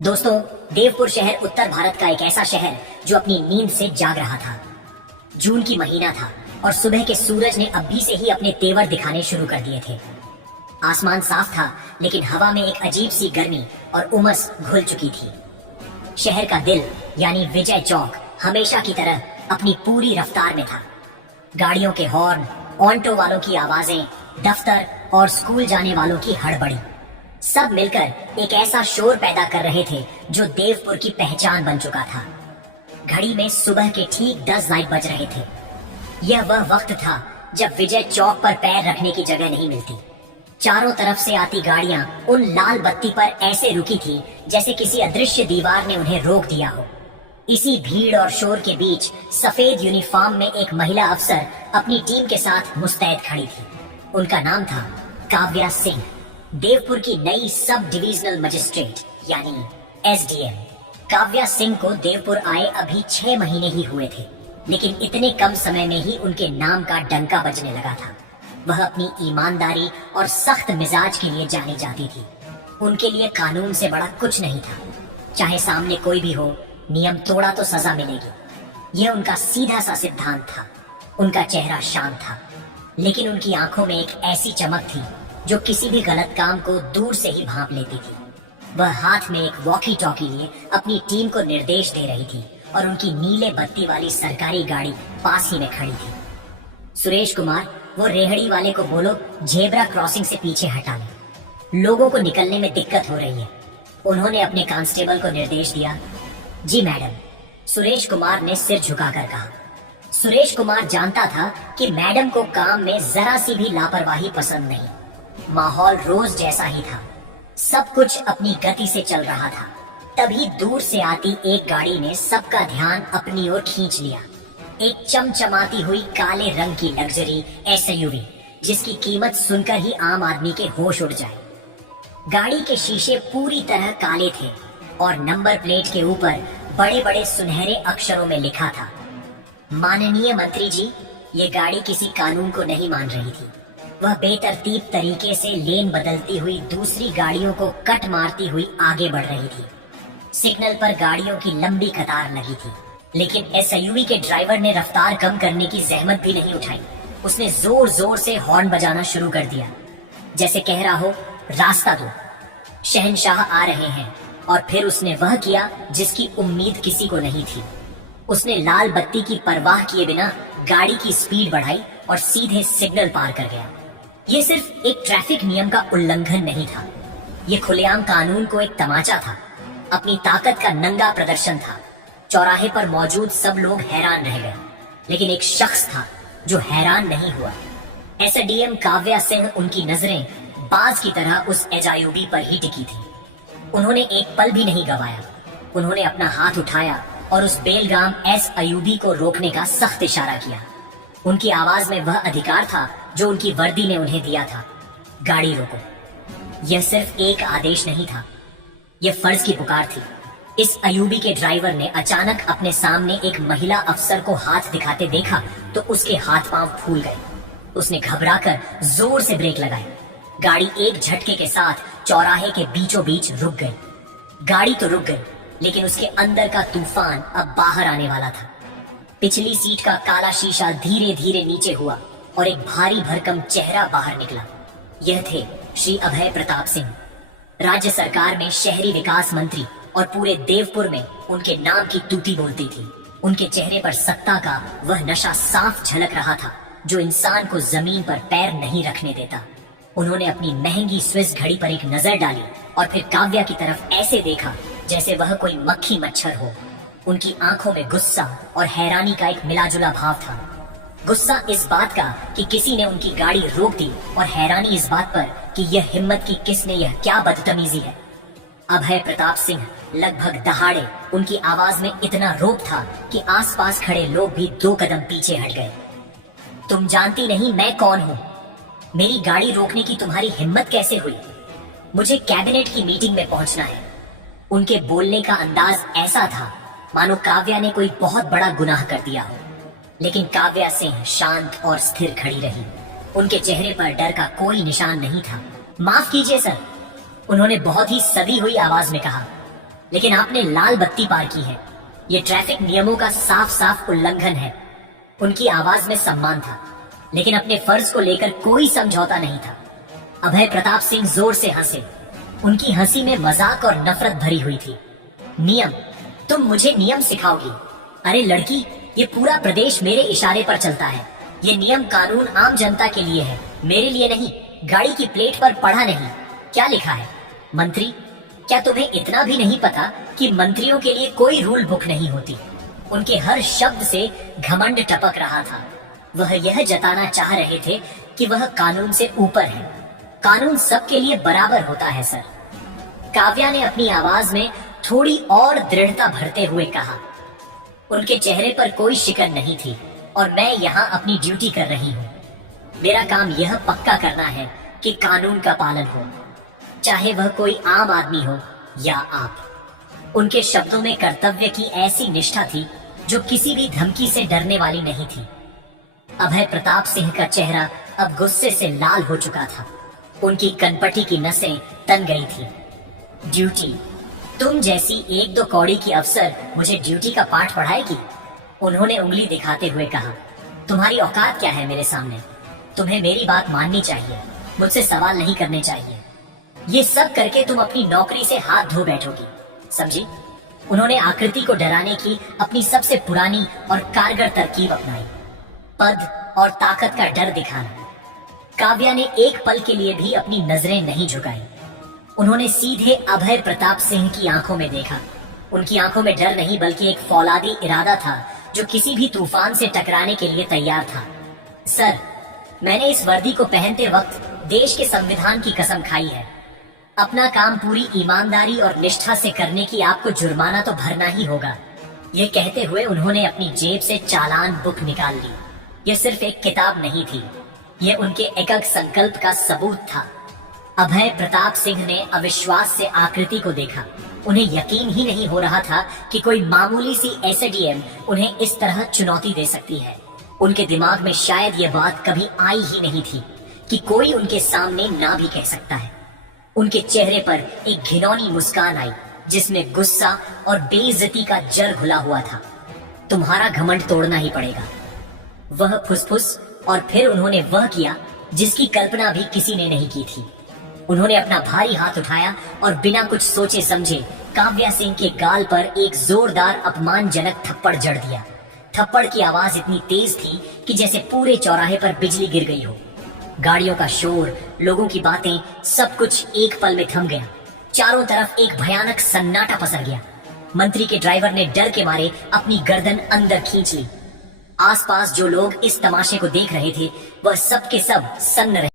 दोस्तों, देवपुर शहर उत्तर भारत का एक ऐसा शहर जो अपनी नींद से जाग रहा था। जून की महीना था और सुबह के सूरज ने अभी से ही अपने तेवर दिखाने शुरू कर दिए थे। आसमान साफ था, लेकिन हवा में एक अजीब सी गर्मी और उमस घुल चुकी थी। शहर का दिल यानी विजय चौक हमेशा की तरह अपनी पूरी रफ्तार में था। गाड़ियों के हॉर्न, ऑटो वालों की आवाजें, दफ्तर और स्कूल जाने वालों की हड़बड़ी, सब मिलकर एक ऐसा शोर पैदा कर रहे थे जो देवपुर की पहचान बन चुका था। घड़ी में सुबह के ठीक 10 बज रहे थे। यह वह वक्त था जब विजय चौक पर पैर रखने की जगह नहीं मिलती। चारों तरफ से आती गाड़ियां उन लाल बत्ती पर ऐसे रुकी थी जैसे किसी अदृश्य दीवार ने उन्हें रोक दिया हो। इसी भीड़ और शोर के बीच सफेद यूनिफॉर्म में एक महिला अफसर अपनी टीम के साथ मुस्तैद खड़ी थी। उनका नाम था काव्या सिंह, देवपुर की नई सब डिविजनल मजिस्ट्रेट यानी एसडीएम। काव्या सिंह को देवपुर आए अभी 6 महीने ही हुए थे, लेकिन इतने कम समय में ही उनके नाम का डंका बजने लगा था। वह अपनी ईमानदारी और सख्त मिजाज के लिए जानी जाती थी। उनके लिए कानून से बड़ा कुछ नहीं था। चाहे सामने कोई भी हो, नियम तोड़ा तो सजा मिलेगी, यह उनका सीधा सा सिद्धांत था। उनका चेहरा शांत था, लेकिन उनकी आंखों में एक ऐसी चमक थी जो किसी भी गलत काम को दूर से ही भांप लेती थी। वह हाथ में एक वॉकी टॉकी लिए अपनी टीम को निर्देश दे रही थी और उनकी नीले बत्ती वाली सरकारी गाड़ी पास ही में खड़ी थी। सुरेश कुमार, वो रेहड़ी वाले को बोलो झेब्रा क्रॉसिंग से पीछे हटा ले, लोगों को निकलने में दिक्कत हो रही है। उन्होंने अपने कांस्टेबल को निर्देश दिया। जी मैडम, सुरेश कुमार ने सिर झुकाकर कहा। सुरेश कुमार जानता था कि मैडम को काम में जरा सी भी लापरवाही पसंद नहीं। माहौल रोज जैसा ही था, सब कुछ अपनी गति से चल रहा था। तभी दूर से आती एक गाड़ी ने सबका ध्यान अपनी ओर खींच लिया। एक चमचमाती हुई काले रंग की लग्जरी एसयूवी, जिसकी कीमत सुनकर ही आम आदमी के होश उड़ जाए। गाड़ी के शीशे पूरी तरह काले थे और नंबर प्लेट के ऊपर बड़े बड़े सुनहरे अक्षरों में लिखा था, माननीय मंत्री जी। ये गाड़ी किसी कानून को नहीं मान रही थी। वह बेतरतीब तरीके से लेन बदलती हुई दूसरी गाड़ियों को कट मारती हुई आगे बढ़ रही थी। सिग्नल पर गाड़ियों की लंबी कतार लगी थी, लेकिन एसयूवी के ड्राइवर ने रफ्तार कम करने की जहमत भी नहीं उठाई। उसने जोर जोर से हॉर्न बजाना शुरू कर दिया, जैसे कह रहा हो रास्ता दो, शहंशाह आ रहे हैं। और फिर उसने वह किया जिसकी उम्मीद किसी को नहीं थी। उसने लाल बत्ती की परवाह किए बिना गाड़ी की स्पीड बढ़ाई और सीधे सिग्नल पार कर गया। ये सिर्फ एक ट्रैफिक नियम का उल्लंघन नहीं था, ये खुलेआम कानून को एक तमाचा था, अपनी ताकत का नंगा प्रदर्शन था। चौराहे पर मौजूद सब लोग हैरान रह गए, लेकिन एक शख्स था जो हैरान नहीं हुआ। एसडीएम काव्या सिंह, उनकी नजरें बाज की तरह उस एसयूवी पर ही टिकी थी। उन्होंने एक पल भी नहीं गवाया। उन्होंने अपना हाथ उठाया और उस बेलगाम एसयूवी को रोकने का सख्त इशारा किया। उनकी आवाज में वह अधिकार था जो उनकी वर्दी ने उन्हें दिया था, गाड़ी रोको। यह सिर्फ एक आदेश नहीं था, यह फर्ज की पुकार थी। इस अयूबी के ड्राइवर ने अचानक अपने सामने एक महिला अफसर को हाथ दिखाते देखा तो उसके हाथ पांव फूल गए। उसने घबराकर जोर से ब्रेक लगाए। गाड़ी एक झटके के साथ चौराहे के बीचों बीच रुक गई। गाड़ी तो रुक गई, लेकिन उसके अंदर का तूफान अब बाहर आने वाला था। पिछली सीट का काला शीशा धीरे धीरे नीचे हुआ और एक भारी भरकम चेहरा बाहर निकला। यह थे श्री अभय प्रताप सिंह, राज्य सरकार में शहरी विकास मंत्री, और पूरे देवपुर में उनके नाम की तूती बोलती थी। उनके चेहरे पर सत्ता का वह नशा साफ झलक रहा था जो इंसान को जमीन पर पैर नहीं रखने देता। उन्होंने अपनी महंगी स्विस घड़ी पर एक नजर डाली और फिर काव्या की तरफ ऐसे देखा जैसे वह कोई मक्खी मच्छर हो। उनकी आंखों में गुस्सा और हैरानी का एक मिलाजुला भाव था। गुस्सा इस बात का कि किसी ने उनकी गाड़ी रोक दी, और हैरानी इस बात पर कि यह हिम्मत की किसने, यह क्या बदतमीजी है। अभय प्रताप सिंह लगभग दहाड़े, उनकी आवाज में इतना रोब था कि आसपास खड़े लोग भी 2 कदम पीछे हट गए। तुम जानती नहीं मैं कौन हूँ? मेरी गाड़ी रोकने की तुम्हारी हिम्मत कैसे हुई? मुझे कैबिनेट की मीटिंग में पहुंचना है। उनके बोलने का अंदाज ऐसा था मानो काव्या ने कोई बहुत बड़ा गुनाह कर दिया हो, लेकिन काव्या सिंह शांत और स्थिर खड़ी रही। उनके चेहरे पर डर का कोई निशान नहीं था। माफ कीजिए सर, उन्होंने बहुत ही सदी हुई आवाज में कहा। लेकिन आपने लाल बत्ती पार की है। ये ट्रैफिक नियमों का साफ साफ उल्लंघन है। उनकी आवाज में सम्मान था, लेकिन अपने फर्ज को लेकर कोई समझौता नहीं था। अभय प्रताप सिंह जोर से हंसे। उनकी हंसी में मजाक और नफरत भरी हुई थी। नियम? तुम मुझे नियम सिखाओगी? अरे लड़की, ये पूरा प्रदेश मेरे इशारे पर चलता है। ये नियम कानून आम जनता के लिए है, मेरे लिए नहीं। गाड़ी की प्लेट पर पढ़ा नहीं, क्या लिखा है? मंत्री? क्या तुम्हें इतना भी नहीं पता कि मंत्रियों के लिए कोई रूल बुक नहीं होती? उनके हर शब्द से घमंड टपक रहा था। वह यह जताना चाह रहे थे कि वह कानून से ऊपर है। कानून सबके लिए बराबर होता है सर। काव्या ने अपनी आवाज में थोड़ी और दृढ़ता भरते हुए कहा। उनके चेहरे पर कोई शिकन नहीं थी। और मैं यहाँ अपनी ड्यूटी कर रही हूँ। मेरा काम यह पक्का करना है कि कानून का पालन हो, चाहे वह कोई आम आदमी हो या आप। उनके शब्दों में कर्तव्य की ऐसी निष्ठा थी जो किसी भी धमकी से डरने वाली नहीं थी। अभय प्रताप सिंह का चेहरा अब गुस्से से लाल हो चुका था। उनकी कनपटी की नसें तन गई थी। ड्यूटी? तुम जैसी एक दो कौड़ी की अफसर मुझे ड्यूटी का पाठ पढ़ाएगी? उन्होंने उंगली दिखाते हुए कहा। तुम्हारी औकात क्या है मेरे सामने? तुम्हें मेरी बात माननी चाहिए, मुझसे सवाल नहीं करने चाहिए। ये सब करके तुम अपनी नौकरी से हाथ धो बैठोगी, समझी? उन्होंने आकृति को डराने की अपनी सबसे पुरानी और कारगर तरकीब अपनाई, पद और ताकत का डर दिखाना। काव्या ने एक पल के लिए भी अपनी नजरें नहीं झुकाई। उन्होंने सीधे अभय प्रताप सिंह की आंखों में देखा। उनकी आंखों में डर नहीं, बल्कि एक फौलादी इरादा था जो किसी भी तूफान से टकराने के लिए तैयार था। सर, मैंने इस वर्दी को पहनते वक्त देश के संविधान की कसम खाई है। अपना काम पूरी ईमानदारी और निष्ठा से करने की आपको जुर्माना तो भरना ही होगा। ये कहते हुए उन्होंने अपनी जेब से चालान बुक निकाल ली। यह सिर्फ एक किताब नहीं थी, यह उनके एकक संकल्प का सबूत था। अभय प्रताप सिंह ने अविश्वास से आकृति को देखा। उन्हें यकीन ही नहीं हो रहा था कि कोई मामूली सी एसडीएम उन्हें इस तरह चुनौती दे सकती है। उनके दिमाग में शायद यह बात कभी आई ही नहीं थी कि कोई उनके सामने ना भी कह सकता है। उनके चेहरे पर एक घिनौनी मुस्कान आई जिसमें गुस्सा और बेइज्जती का जर घुला हुआ था। तुम्हारा घमंड तोड़ना ही पड़ेगा, वह फुसफुस। और फिर उन्होंने वह किया जिसकी कल्पना भी किसी ने नहीं की थी। उन्होंने अपना भारी हाथ उठाया और बिना कुछ सोचे समझे काव्या सिंह के गाल पर एक जोरदार अपमानजनक थप्पड़ जड़ दिया। थप्पड़ की आवाज इतनी तेज थी कि जैसे पूरे चौराहे पर बिजली गिर गई हो। गाड़ियों का शोर, लोगों की बातें, सब कुछ एक पल में थम गया। चारों तरफ एक भयानक सन्नाटा पसर गया। मंत्री के ड्राइवर ने डर के मारे अपनी गर्दन अंदर खींच ली। आसपास जो लोग इस तमाशे को देख रहे थे वह सब के सब सन्न रहे।